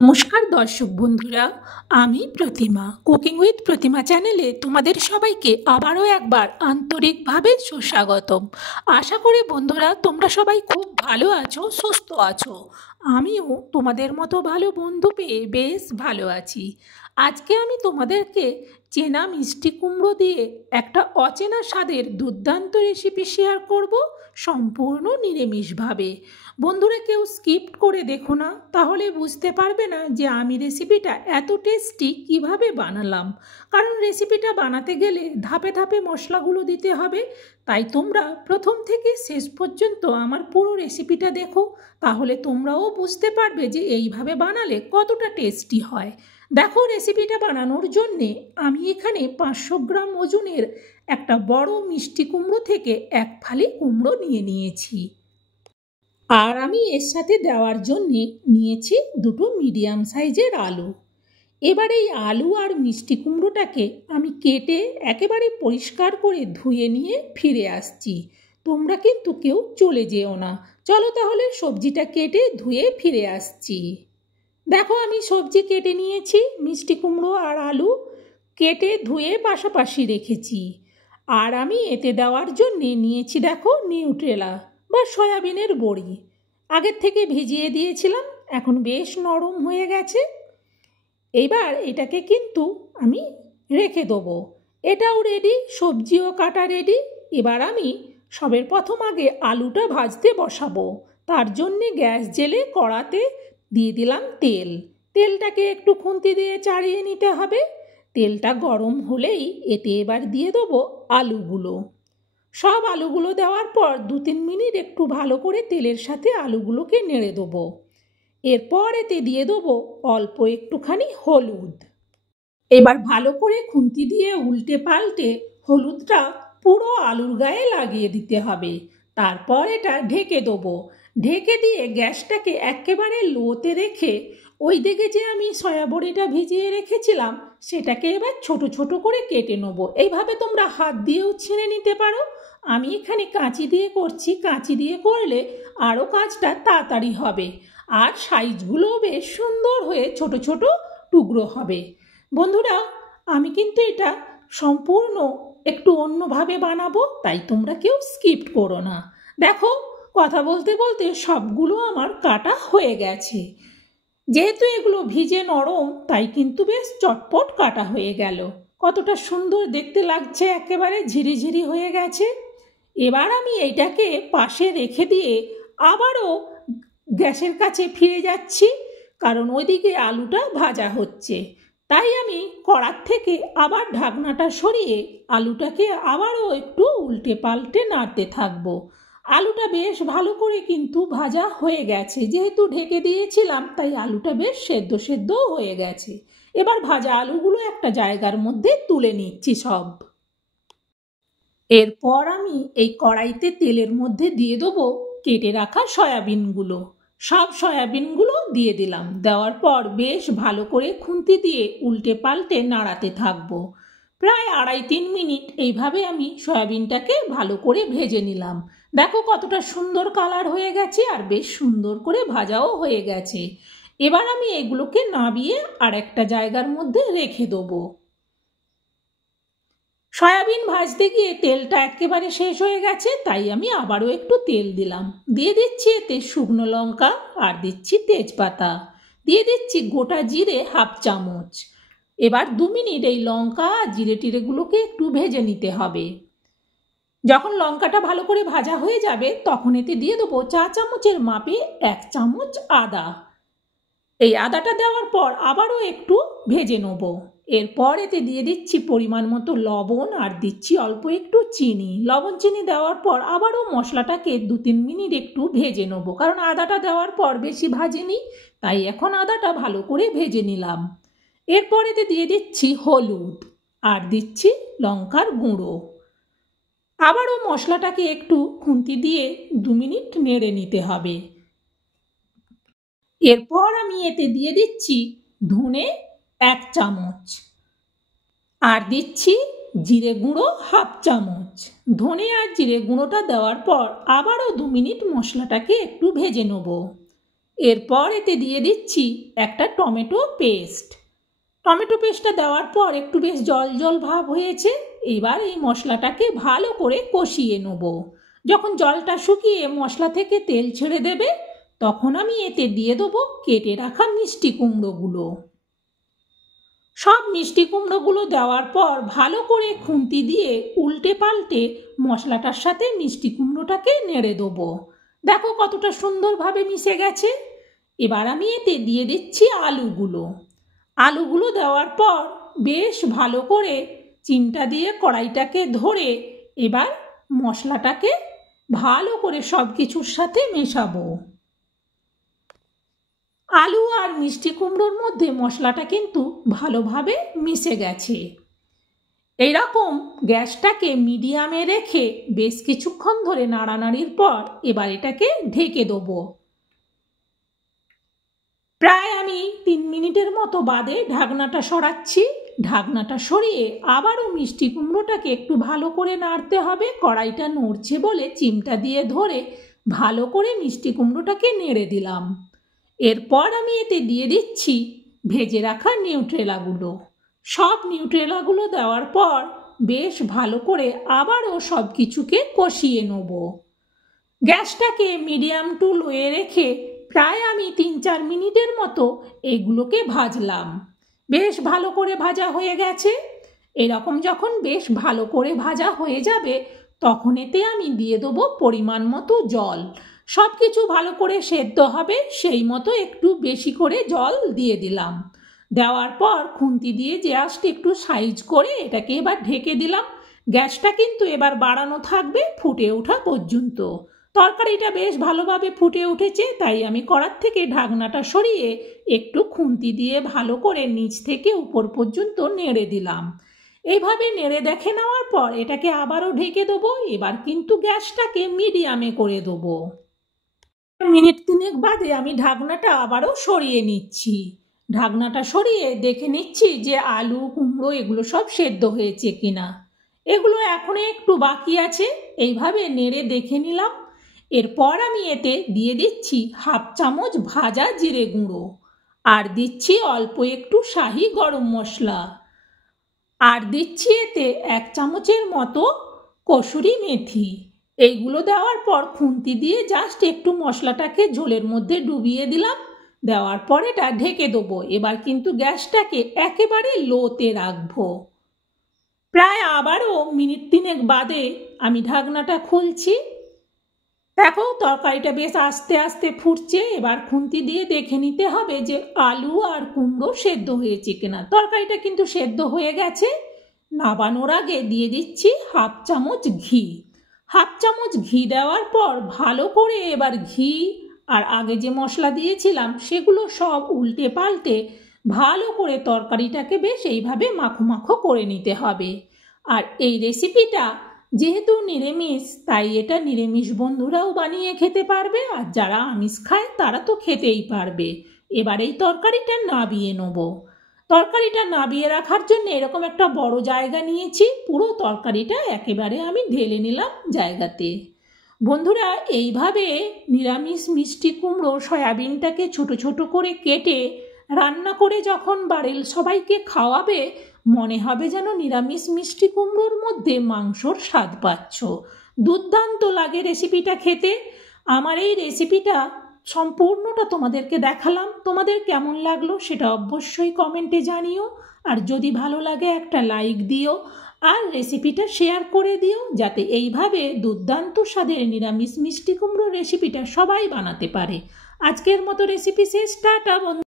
নমস্কার দর্শক বন্ধুরা, আমি প্রতিমা কুকিং উইথ প্রতিমা চ্যানেলে তোমাদের সবাইকে আবারও একবার আন্তরিকভাবে সুস্বাগতম। আশা করি বন্ধুরা তোমরা সবাই খুব ভালো আছো, সুস্থ আছো। আমিও তোমাদের মতো ভালো বন্ধু পেয়ে বেশ ভালো আছি। আজকে আমি তোমাদেরকে চেনা মিষ্টি কুমড়ো দিয়ে একটা অচেনা স্বাদের দুর্দান্ত রেসিপি শেয়ার করব, সম্পূর্ণ নিরামিষভাবে। বন্ধুরা কেউ স্কিপ করে দেখো না, তাহলে বুঝতে পারবে না যে আমি রেসিপিটা এত টেস্টি কিভাবে বানালাম। কারণ রেসিপিটা বানাতে গেলে ধাপে ধাপে মশলাগুলো দিতে হবে, তাই তোমরা প্রথম থেকে শেষ পর্যন্ত আমার পুরো রেসিপিটা দেখো, তাহলে তোমরাও বুঝতে পারবে যে এইভাবে বানালে কতটা টেস্টি হয়। দেখো, রেসিপিটা বানানোর জন্যে আমি এখানে 500 গ্রাম ওজনের একটা বড় মিষ্টি কুমড়ো থেকে এক ফালি কুমড়ো নিয়েছি। আর আমি এর সাথে দেওয়ার জন্যে নিয়েছি দুটো মিডিয়াম সাইজের আলু। এবার এই আলু আর মিষ্টি কুমড়োটাকে আমি কেটে একেবারে পরিষ্কার করে ধুয়ে নিয়ে ফিরে আসছি। তোমরা কিন্তু কেউ চলে যেও না। চলো তাহলে সবজিটা কেটে ধুয়ে ফিরে আসছি। দেখো, আমি সবজি কেটে নিয়েছি, মিষ্টি কুমড়ো আর আলু কেটে ধুয়ে পাশাপাশি রেখেছি। আর আমি এতে দেওয়ার জন্যে নিয়েছি দেখো নিউট্রেলা বা সয়াবিনের বড়ি। আগের থেকে ভিজিয়ে দিয়েছিলাম, এখন বেশ নরম হয়ে গেছে। এবার এটাকে কিন্তু আমি রেখে দেবো। এটাও রেডি, সবজিও কাটা রেডি। এবার আমি সবের প্রথম আগে আলুটা ভাজতে বসাবো। তার জন্যে গ্যাস জেলে কড়াতে দিয়ে দিলাম তেল। তেলটাকে একটু খুন্তি দিয়ে চাড়িয়ে নিতে হবে। তেলটা গরম হলেই এতে এবার দিয়ে দেবো আলুগুলো। সব আলুগুলো দেওয়ার পর 2-3 মিনিট একটু ভালো করে তেলের সাথে আলুগুলোকে নেড়ে দেবো। এরপর এতে দিয়ে দেবো অল্প একটুখানি হলুদ। এবার ভালো করে খুন্তি দিয়ে উল্টে পাল্টে হলুদটা পুরো আলুর গায়ে লাগিয়ে দিতে হবে। তারপর এটা ঢেকে দেবো। ঢেকে দিয়ে গ্যাসটাকে একেবারে লোতে রেখে ওই দিকে যে আমি সয়াবড়িটা ভিজিয়ে রেখেছিলাম সেটাকে এবার ছোট ছোট করে কেটে নেবো। এইভাবে তোমরা হাত দিয়েও ছিঁড়ে নিতে পারো। আমি এখানে কাঁচি দিয়ে করছি, কাঁচি দিয়ে করলে আরও কাজটা তাড়াতাড়ি হবে আর সাইজগুলোও বেশ সুন্দর হয়ে ছোট ছোট টুকরো হবে। বন্ধুরা, আমি কিন্তু এটা সম্পূর্ণ একটু অন্যভাবে বানাবো, তাই তোমরা কেউ স্কিপ করো না। দেখো, কথা বলতে বলতে সবগুলো আমার কাটা হয়ে গেছে। যেহেতু এগুলো ভিজে নরম, তাই কিন্তু বেশ চটপট কাটা হয়ে গেল। কতটা সুন্দর দেখতে লাগছে, একেবারে ঝিরিঝিরি হয়ে গেছে। এবার আমি এইটাকে পাশে রেখে দিয়ে আবারও গ্যাসের কাছে ফিরে যাচ্ছি, কারণ ওইদিকে আলুটা ভাজা হচ্ছে। তাই আমি কড়ার থেকে আবার ঢাকনাটা সরিয়ে আলুটাকে আবারও একটু উল্টে পাল্টে নাড়তে থাকবো। আলুটা বেশ ভালো করে কিন্তু ভাজা হয়ে গেছে, যেহেতু ঢেকে দিয়েছিলাম তাই আলুটা বেশ সেদ্ধ সেদ্ধও হয়ে গেছে। এবার ভাজা আলুগুলো একটা জায়গার মধ্যে তুলে নিচ্ছি সব। এরপর আমি এই কড়াইতে তেলের মধ্যে দিয়ে দেবো কেটে রাখা সয়াবিনগুলো। সব সয়াবিনগুলো দিয়ে দিলাম। দেওয়ার পর বেশ ভালো করে খুন্তি দিয়ে উল্টে পাল্টে নাড়াতে থাকবো। প্রায় 2.5-3 মিনিট এইভাবে আমি সয়াবিনটাকে ভালো করে ভেজে নিলাম। দেখো কতটা সুন্দর কালার হয়ে গেছে আর বেশ সুন্দর করে ভাজাও হয়ে গেছে। এবার আমি এগুলোকে নামিয়ে আর একটা জায়গার মধ্যে রেখে দেবো। সয়াবিন ভাজতে গিয়ে তেলটা একেবারে শেষ হয়ে গেছে, তাই আমি আবারও একটু তেল দিলাম। দিয়ে দিচ্ছি এতে শুকনো লঙ্কা আর দিচ্ছি তেজপাতা, দিয়ে দিচ্ছি গোটা জিরে 1/2 চামচ। এবার 2 মিনিট এই লঙ্কা আর জিরে টিরেগুলোকে একটু ভেজে নিতে হবে। যখন লঙ্কাটা ভালো করে ভাজা হয়ে যাবে তখন এতে দিয়ে দেবো 4 চামচের মাপে 1 চামচ আদা। এই আদাটা দেওয়ার পর আবারও একটু ভেজে নেব। এরপর এতে দিয়ে দিচ্ছি পরিমাণ মতো লবণ আর দিচ্ছি অল্প একটু চিনি। লবণ চিনি দেওয়ার পর আবারও মশলাটাকে 2-3 মিনিট একটু ভেজে নেব, কারণ আদাটা দেওয়ার পর বেশি ভাজেনি, তাই এখন আদাটা ভালো করে ভেজে নিলাম। এরপর এতে দিয়ে দিচ্ছি হলুদ আর দিচ্ছি লঙ্কার গুঁড়ো। আবারও মশলাটাকে একটু খুন্তি দিয়ে 2 মিনিট নেড়ে নিতে হবে। এরপর আমি এতে দিয়ে দিচ্ছি ধনে 1 চামচ আর দিচ্ছি জিরে গুঁড়ো 1/2 চামচ। ধনে আর জিরে গুঁড়োটা দেওয়ার পর আবারও 2 মিনিট মশলাটাকে একটু ভেজে নেব। এরপর এতে দিয়ে দিচ্ছি একটা টমেটো পেস্ট। টমেটো পেস্টটা দেওয়ার পর একটু বেশ জল জল ভাব হয়েছে। এবার এই মশলাটাকে ভালো করে কষিয়ে নেব। যখন জলটা শুকিয়ে মশলা থেকে তেল ছেড়ে দেবে তখন আমি এতে দিয়ে দেবো কেটে রাখা মিষ্টি কুমড়োগুলো। সব মিষ্টি কুমড়োগুলো দেওয়ার পর ভালো করে খুন্তি দিয়ে উল্টে পাল্টে মশলাটার সাথে মিষ্টি কুমড়োটাকে নেড়ে দেবো। দেখো কতটা সুন্দরভাবে মিশে গেছে। এবার আমি এতে দিয়ে দিচ্ছি আলুগুলো। আলুগুলো দেওয়ার পর বেশ ভালো করে চিমটা দিয়ে কড়াইটাকে ধরে এবার মশলাটাকে ভালো করে সব কিছুর সাথে মেশাবো। আলু আর মিষ্টি কুমড়োর মধ্যে মশলাটা কিন্তু ভালোভাবে মিশে গেছে। এইরকম গ্যাসটাকে মিডিয়ামে রেখে বেশ কিছুক্ষণ ধরে নাড়ানাড়ির পর এবার এটাকে ঢেকে দেবো। প্রায় আমি 3 মিনিটের মতো বাদে ঢাকনাটা সরাচ্ছি। ঢাকনাটা সরিয়ে আবারও মিষ্টি কুমড়োটাকে একটু ভালো করে নাড়তে হবে। কড়াইটা নড়ছে বলে চিমটা দিয়ে ধরে ভালো করে মিষ্টি কুমড়োটাকে নেড়ে দিলাম। এরপর আমি এতে দিয়ে দিচ্ছি ভেজে রাখা নিউট্রেলাগুলো। সব নিউট্রেলাগুলো দেওয়ার পর বেশ ভালো করে আবারও সব কিছুকে কষিয়ে নেব। গ্যাসটাকে মিডিয়াম টু লোয়ে রেখে প্রায় আমি 3-4 মিনিটের মতো এগুলোকে ভাজলাম। বেশ ভালো করে ভাজা হয়ে গেছে। এরকম যখন বেশ ভালো করে ভাজা হয়ে যাবে তখন এতে আমি দিয়ে দেবো পরিমাণ মতো জল। সব কিছু ভালো করে সেদ্ধ হবে সেই মতো একটু বেশি করে জল দিয়ে দিলাম। দেওয়ার পর খুন্তি দিয়ে জাস্ট একটু সাইজ করে এটাকে এবার ঢেকে দিলাম। গ্যাসটা কিন্তু এবার বাড়ানো থাকবে ফুটে ওঠা পর্যন্ত। তরকারিটা বেশ ভালোভাবে ফুটে উঠেছে, তাই আমি কড়ার থেকে ঢাকনাটা সরিয়ে একটু খুন্তি দিয়ে ভালো করে নিচ থেকে উপর পর্যন্ত নেড়ে দিলাম। এইভাবে নেড়ে দেখে নেওয়ার পর এটাকে আবারও ঢেকে দেবো। এবার কিন্তু গ্যাসটাকে মিডিয়ামে করে দেবো। মিনিট 3 বাদে আমি ঢাকনাটা আবারও সরিয়ে নিচ্ছি। ঢাকনাটা সরিয়ে দেখে নিচ্ছি যে আলু কুমড়ো এগুলো সব সেদ্ধ হয়েছে কিনা। এগুলো এখনো একটু বাকি আছে। এইভাবে নেড়ে দেখে নিলাম। এরপর আমি এতে দিয়ে দিচ্ছি 1/2 চামচ ভাজা জিরে গুঁড়ো, আর দিচ্ছি অল্প একটু শাহি গরম মশলা, আর দিচ্ছি এতে 1 চামচের মতো কসুরি মেথি। এইগুলো দেওয়ার পর খুন্তি দিয়ে জাস্ট একটু মশলাটাকে ঝোলের মধ্যে ডুবিয়ে দিলাম। দেওয়ার পর এটা ঢেকে দেবো। এবার কিন্তু গ্যাসটাকে একেবারে লোতে রাখবো। প্রায় আবারও মিনিট 3 বাদে আমি ঢাকনাটা খুলছি। দেখো তরকারিটা বেশ আস্তে আস্তে ফুটছে। এবার খুন্তি দিয়ে দেখে নিতে হবে যে আলু আর কুমড়ো সেদ্ধ হয়েছে কিনা। তরকারিটা কিন্তু সেদ্ধ হয়ে গেছে। নাবানোর আগে দিয়ে দিচ্ছি 1/2 চামচ ঘি। 1/2 চামচ ঘি দেওয়ার পর ভালো করে এবার ঘি আর আগে যে মশলা দিয়েছিলাম সেগুলো সব উল্টে পাল্টে ভালো করে তরকারিটাকে বেশ এইভাবে মাখো মাখো করে নিতে হবে। আর এই রেসিপিটা যেহেতু নিরামিষ, তাই এটা নিরামিষ বন্ধুরাও বানিয়ে খেতে পারবে, আর যারা আমিষ খায় তারা তো খেতেই পারবে। এবার এই তরকারিটা নাবিয়ে নেব। তরকারিটা নাবিয়ে রাখার জন্য এরকম একটা বড় জায়গা নিয়েছি। পুরো তরকারিটা একেবারে আমি ঢেলে নিলাম জায়গাতে। বন্ধুরা এইভাবে নিরামিষ মিষ্টি কুমড়ো সয়াবিনটাকে ছোট ছোট করে কেটে রান্না করে যখন বাড়ির সবাইকে খাওয়াবে মনে হবে যেন নিরামিষ মিষ্টি কুমড়োর মধ্যে মাংসর স্বাদ পাচ্ছ। দুর্দান্ত লাগে রেসিপিটা খেতে। আমার এই রেসিপিটা সম্পূর্ণটা তোমাদেরকে দেখালাম। তোমাদের কেমন লাগলো সেটা অবশ্যই কমেন্টে জানিও। আর যদি ভালো লাগে একটা লাইক দিও আর রেসিপিটা শেয়ার করে দিও, যাতে এইভাবে দুর্দান্ত স্বাদের নিরামিষ মিষ্টি কুমড়ো রেসিপিটা সবাই বানাতে পারে। আজকের মতো রেসিপি শেষ। টাটা বন্ধু।